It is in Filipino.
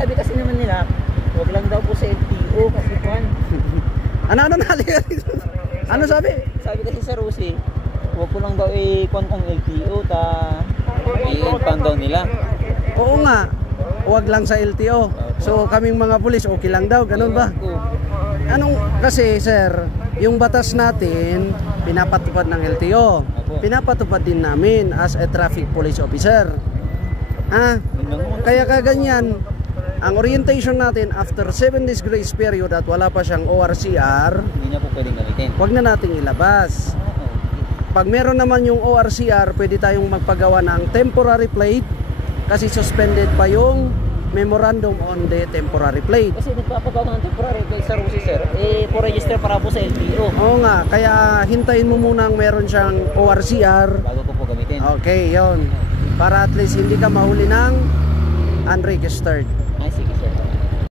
sabi kasi naman nila, huwag lang daw po sa LTO kasi kwan. Ano nalihan? Ano sabi? Sabi kasi sa Rusi, huwag ko lang daw i-kwan ang LTO i-impound daw nila. Oo nga, huwag lang sa LTO. So kaming mga pulis okay lang daw, ganun ba? Anong kasi sir, yung batas natin pinapatupad ng LTO. Pinapatupad din namin as a traffic police officer. Kaya kaganyan, ang orientation natin after 7 days grace period at wala pa siyang ORCR, hindi na po pwedeng gamitin. Huwag na nating ilabas. Pag meron naman yung ORCR, pwede tayong magpagawa ng temporary plate kasi suspended pa yung memorandum on the temporary plate. Kasi nagpapagawa ng temporary plate sa Rusi sir, for register para po sa LTO. Oo nga, kaya hintayin mo munang meron siyang ORCR bago ko po gamitin. Okay, yon. Para at least hindi ka mahuli ng unregistered. Ay, sige sir.